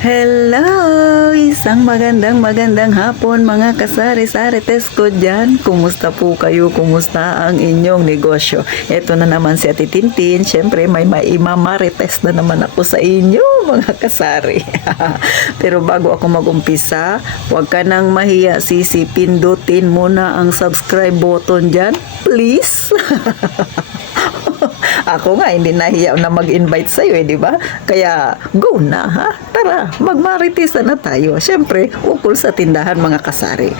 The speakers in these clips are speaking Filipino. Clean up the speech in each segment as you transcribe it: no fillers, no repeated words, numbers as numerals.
Hello! Isang magandang hapon mga kasari-sarites ko dyan. Kumusta po kayo? Kumusta ang inyong negosyo? Ito na naman si Ate Tintin. Siyempre may maimamarites na naman ako sa inyo mga kasari. Pero bago ako mag-umpisa, huwag ka nang mahiya, sisi. Pindutin muna ang subscribe button dyan. Please! Ako nga, hindi nahiya na mag-invite sa'yo di ba? Kaya, go na, ha? Tara, magmaritisa na tayo. Siyempre, ukol sa tindahan, mga kasari.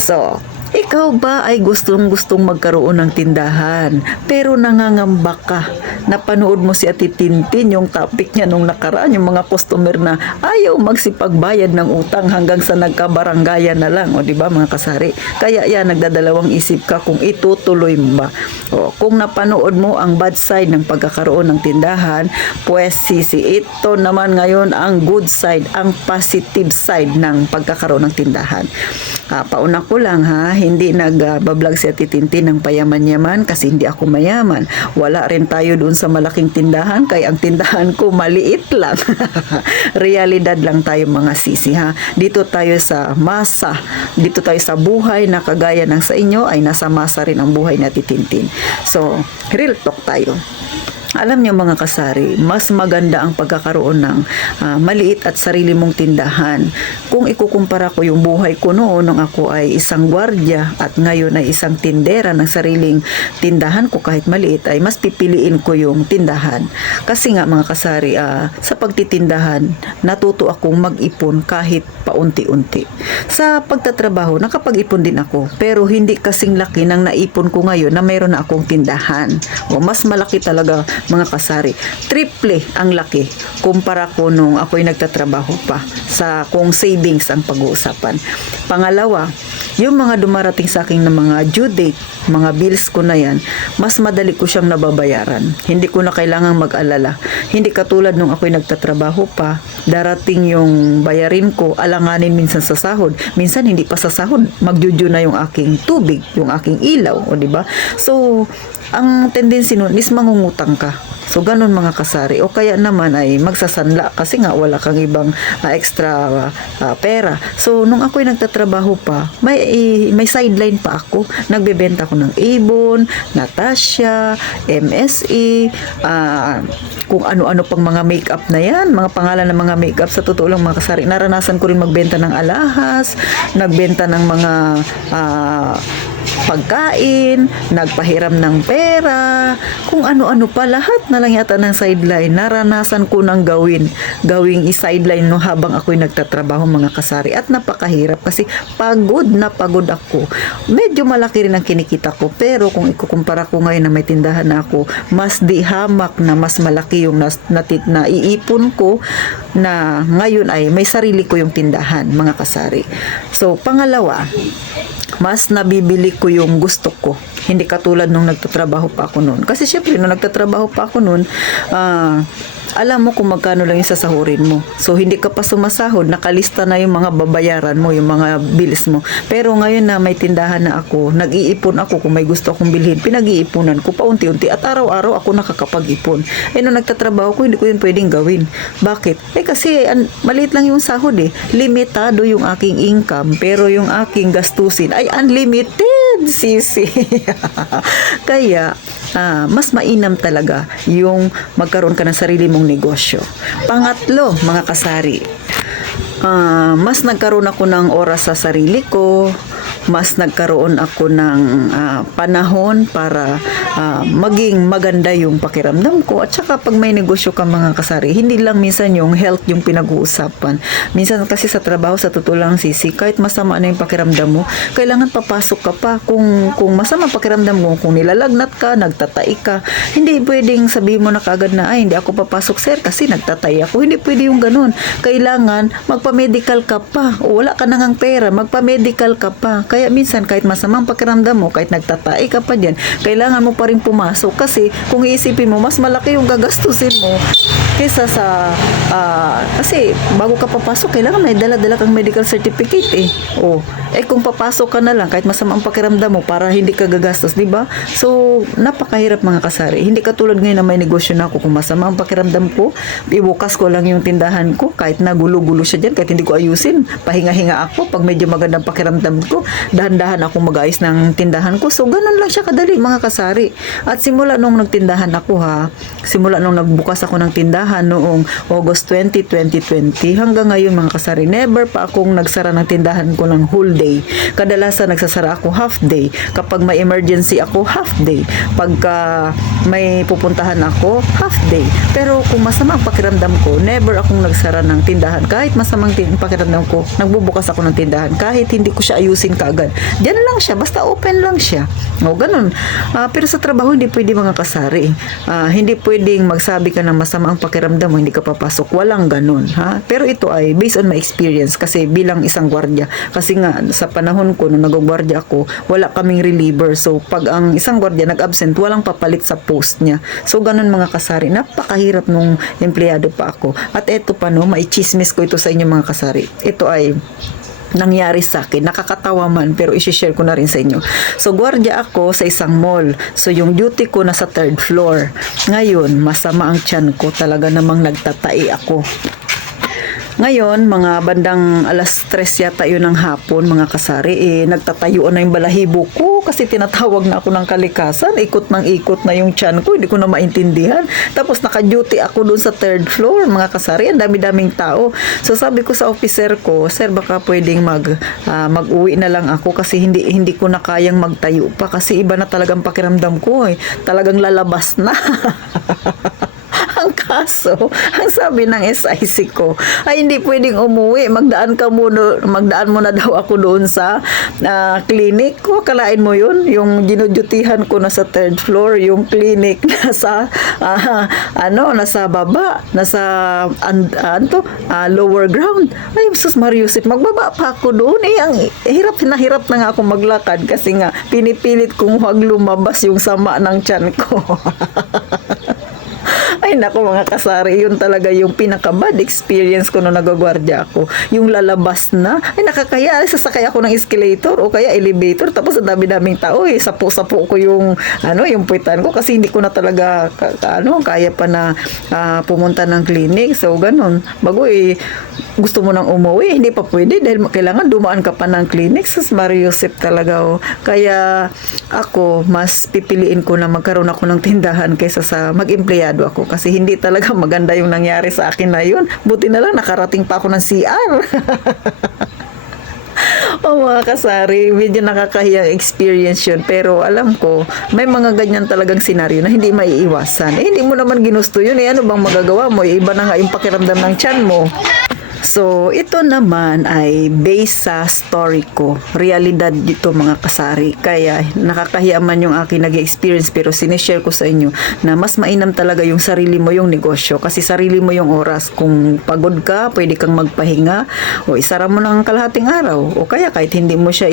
So, ikaw ba ay gustong-gustong magkaroon ng tindahan, pero nangangamba ka? Napanood mo si Ate Tintin, yung topic niya nung nakaraan, yung mga customer na ayaw magsipagbayad ng utang hanggang sa nagkabaranggayan na lang, o di ba mga kasari? Kaya yan, nagdadalawang isip ka kung itutuloy mo ba. O, kung napanood mo ang bad side ng pagkakaroon ng tindahan, pues sisi, ito naman ngayon ang good side, ang positive side ng pagkakaroon ng tindahan. Pauna ko lang ha, hindi nagbablog si Ate Tintin ng payaman-yaman kasi hindi ako mayaman. Wala rin tayo doon sa malaking tindahan kaya ang tindahan ko maliit lang. Realidad lang tayo mga sisi ha. Dito tayo sa masa, dito tayo sa buhay na kagaya ng sa inyo ay nasa masa rin ang buhay ni Ate Tintin. So, real talk tayo. Alam niyo mga kasari, mas maganda ang pagkakaroon ng maliit at sarili mong tindahan. Kung ikukumpara ko yung buhay ko noon nung ako ay isang gwardiya at ngayon ay isang tindera ng sariling tindahan ko kahit maliit, ay mas pipiliin ko yung tindahan. Kasi nga mga kasari, sa pagtitindahan, natuto akong mag-ipon kahit paunti-unti. Sa pagtatrabaho, nakapag-ipon din ako, pero hindi kasing laki ng naipon ko ngayon na mayroon na akong tindahan. O mas malaki talaga mga kasari. Triple ang laki kumpara ko nung ako'y nagtatrabaho pa sa kung savings ang pag-uusapan. Pangalawa, yung mga dumarating sa akin na mga due date, mga bills ko na yan, mas madali ko siyang nababayaran. Hindi ko na kailangang mag-alala. Hindi katulad nung ako'y nagtatrabaho pa, darating yung bayarin ko, alanganin minsan sa sahod. Minsan hindi pa sa sahod, magjuju na yung aking tubig, yung aking ilaw, o di ba? So, ang tendency nun is mangungutang ka. So, ganun mga kasari. O kaya naman ay magsasanla kasi nga wala kang ibang extra pera. So, nung ako'y nagtatrabaho pa, may sideline pa ako. Nagbebenta ko ng Avon, Natasha, MSE, kung ano-ano pang mga makeup na yan, mga pangalan ng mga makeup. Sa totoo lang mga kasari, naranasan ko rin magbenta ng alahas, nagbenta ng mga pagkain, nagpahiram ng pera, kung ano-ano pa, lahat na lang yata ng sideline, naranasan ko nang gawing i-sideline no habang ako'y nagtatrabaho mga kasari at napakahirap kasi pagod na pagod ako. Medyo malaki rin ang kinikita ko pero kung ikukumpara ko ngayon na may tindahan na ako, mas di hamak na mas malaki yung na iipon ko na ngayon ay may sarili ko yung tindahan mga kasari. So, pangalawa, mas nabibili ko yung gusto ko. Hindi katulad nung nagtatrabaho pa ako noon. Kasi syempre, nung nagtatrabaho pa ako noon, alam mo kung magkano lang yung sasahurin mo. So, hindi ka pa sumasahod, nakalista na yung mga babayaran mo, yung mga bills mo. Pero ngayon na may tindahan na ako, nag-iipon ako kung may gusto akong bilhin, pinag-iipunan ko paunti-unti at araw-araw ako nakakapag-ipon. Nung nagtatrabaho ko, hindi ko yun pwedeng gawin. Bakit? Kasi maliit lang yung sahod Limitado yung aking income, pero yung aking gastusin ay unlimited, sisi. Kaya, mas mainam talaga yung magkaroon ka ng sarili mong negosyo. Pangatlo, mga kasari, mas nagkaroon ako ng oras sa sarili ko, mas nagkaroon ako ng panahon para maging maganda yung pakiramdam ko. At saka pag may negosyo ka mga kasari, hindi lang minsan yung health yung pinag-uusapan. Minsan kasi sa trabaho, sa totoo lang sisi, kahit masama na yung pakiramdam mo, kailangan papasok ka pa. Kung masama pakiramdam mo, kung nilalagnat ka, nagtatai ka, hindi pwedeng sabihin mo na kagad na, ay hindi ako papasok sir kasi nagtatai ako. Hindi pwede yung ganun. Kailangan magpa-medical ka pa. O wala ka nang pera, magpa-medical ka pa. Kaya minsan kahit masamang pakiramdam mo, kahit nagtatai ka pa dyan, kailangan mo pa rin pumasok kasi kung iisipin mo, mas malaki yung gagastusin mo kesa sa kasi bago ka papasok, kailangan may dala-dala kang medical certificate Eh kung papasok ka na lang kahit masama ang pakiramdam mo para hindi ka gagastos, di ba? So napakahirap mga kasari. Hindi katulad ngayon na may negosyo na ako, kung masama ang pakiramdam ko, ibukas ko lang yung tindahan ko kahit na gulo-gulo siya dyan, kahit hindi ko ayusin, pahinga-hinga ako pag medyo magandang pakiramdam ko, dahan-dahan akong mag-ayos ng tindahan ko. So ganun lang siya kadali mga kasari. At simula nung nagtindahan ako simula nung nagbukas ako ng tindahan noong August 20, 2020 hanggang ngayon mga kasari, never pa akong nagsara ng tindahan ko ng whole day. Kadalasan nagsasara ako half day. Kapag may emergency ako, half day. Pagka may pupuntahan ako, half day. Pero kung masama ang pakiramdam ko, never akong nagsara ng tindahan. Kahit masamang pakiramdam ko, nagbubukas ako ng tindahan. Kahit hindi ko siya ayusin kaagad. Diyan lang siya, basta open lang siya. O, ganun. Pero sa trabaho, hindi pwede mga kasari. Hindi pwedeng magsabi ka ng masama ang pakiramdam mo, hindi ka papasok. Walang ganun. Pero ito ay based on my experience kasi bilang isang gwardiya. Kasi nga, sa panahon ko, nung nag-gwardiya ako, wala kaming reliever. So, pag ang isang gwardiya nag-absent, walang papalit sa post niya. So, ganun mga kasari. Napakahirap nung empleyado pa ako. At eto pa no, maichismis ko ito sa inyo mga kasari. Ito ay nangyari sa akin. Nakakatawa man, pero isi-share ko na rin sa inyo. So, gwardiya ako sa isang mall. So, yung duty ko nasa third floor. Ngayon, masama ang tiyan ko. Talaga namang nagtatai ako. Ngayon, mga bandang alas 3 yata yun ng hapon, mga kasari, nagtatayuan na yung balahibo ko kasi tinatawag na ako ng kalikasan. Ikot ng ikot na yung tiyan ko, hindi ko na maintindihan. Tapos naka-duty ako doon sa third floor, mga kasari, ang dami-daming tao. So sabi ko sa officer ko, sir, baka pwedeng mag-uwi na lang ako kasi hindi ko na kayang magtayo pa kasi iba na talagang pakiramdam ko. Talagang lalabas na. Ang kaso, ang sabi ng SIC ko, ay hindi pwedeng umuwi. Magdaan mo na daw ako doon sa clinic ko. Kalain mo yun? Yung dinudutihan ko nasa third floor, yung clinic nasa nasa baba, nasa lower ground. Ay, sus Mariusip, magbaba pa ako doon. Ang hirap na nga ako maglakad kasi nga pinipilit kong huwag lumabas yung sama ng tiyan ko. Ay nako mga kasari, yun talaga yung pinaka-bad experience ko nung nagagwardya ako. Yung lalabas na, ay nakakaya, sasakay ako ng escalator o kaya elevator, tapos ang dami-daming tao, sapo-sapo ko yung puwitan ko kasi hindi ko na talaga kaya pa na pumunta ng clinic. So ganun, bago gusto mo nang umuwi, hindi pa pwede dahil kailangan dumaan ka pa ng clinic. Sus Mariusip talaga. Kaya ako, mas pipiliin ko na magkaroon ako ng tindahan kaysa sa mag-empleyado ako kasi hindi talaga maganda yung nangyari sa akin na yun. Buti na lang nakarating pa ako ng CR. Mga kasari, medyo nakakahiyang experience yun. Pero alam ko, may mga ganyan talagang senaryo na hindi maiiwasan. Hindi mo naman ginusto yun. Ano bang magagawa mo? Iba na nga yung pakiramdam ng tiyan mo. So, ito naman ay based sa story ko. Realidad dito mga kasari. Kaya nakakahiya man yung aking nag-experience pero sinishare ko sa inyo na mas mainam talaga yung sarili mo yung negosyo. Kasi sarili mo yung oras. Kung pagod ka, pwede kang magpahinga o isara mo ng kalahating araw. O kaya kahit hindi mo siya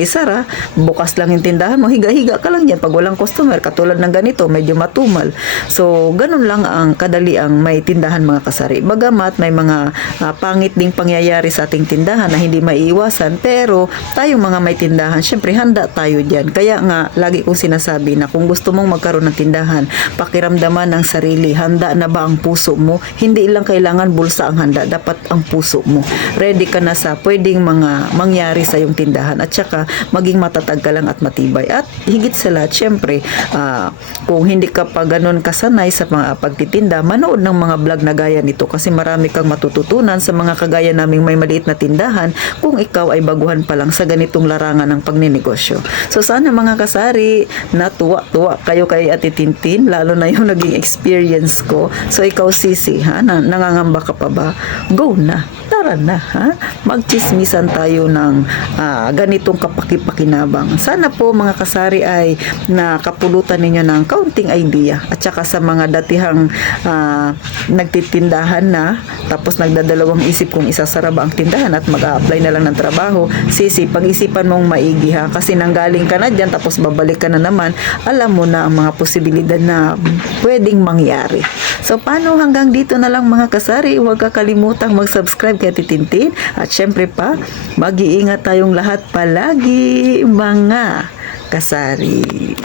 isara, bukas lang yung tindahan mo, higa-higa ka lang dyan. Pag walang customer, katulad ng ganito, medyo matumal. So, ganun lang ang kadali ang may tindahan mga kasari. Bagamat may mga pangit ding pangyayari sa ating tindahan na hindi maiiwasan, pero tayong mga may tindahan, syempre handa tayo dyan. Kaya nga, lagi kong sinasabi na kung gusto mong magkaroon ng tindahan, pakiramdaman ng sarili, handa na ba ang puso mo? Hindi lang kailangan bulsa ang handa, dapat ang puso mo. Ready ka na sa pwedeng mga mangyari sa iyong tindahan at saka maging matatag ka lang at matibay. At higit sa lahat, syempre, kung hindi ka pa ganun kasanay sa mga pagtitinda, manood ng mga vlog na gaya nito kasi marami kang matututunan sa mga kagaya naming may maliit na tindahan kung ikaw ay baguhan pa lang sa ganitong larangan ng pagninegosyo. So sana mga kasari, natuwa kayo kay Ate Tintin, lalo na yung naging experience ko. So ikaw sisi, nangangamba ka pa ba? Go na, tara na, magchismisan tayo ng ganitong kapaki-pakinabang. Sana po mga kasari ay nakapulutan ninyo ng kaunting idea at saka sa mga datihang nagtitindahan na tapos nagdadalawang isip kung isasara ba ang tindahan at mag-a-apply na lang ng trabaho, pag-isipan mong maigi ha, kasi nanggaling ka na dyan tapos babalik ka na naman, alam mo na ang mga posibilidad na pwedeng mangyari. So paano, hanggang dito na lang mga kasari. Huwag kakalimutang mag-subscribe kay Titintin at syempre pa, mag-iingat tayong lahat palagi mga kasari.